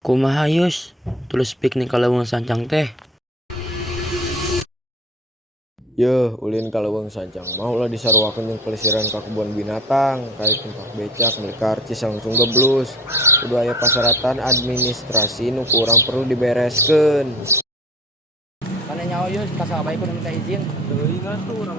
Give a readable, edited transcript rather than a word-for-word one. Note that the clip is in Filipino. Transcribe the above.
Kumaha Yus, tulus piknik ka Leuweung Sancang teh. Yeuh, ulin ka Leuweung Sancang. Maulah disarwakeun jeung pelesiran ka kebun binatang, kali tempat becak, meuli karcis langsung geblus. Kudu aya pasyaratan administrasi nu kurang perlu dibereskeun. Kana nyaho Yus, kasabay kudu minta izin. Teuing atuh urang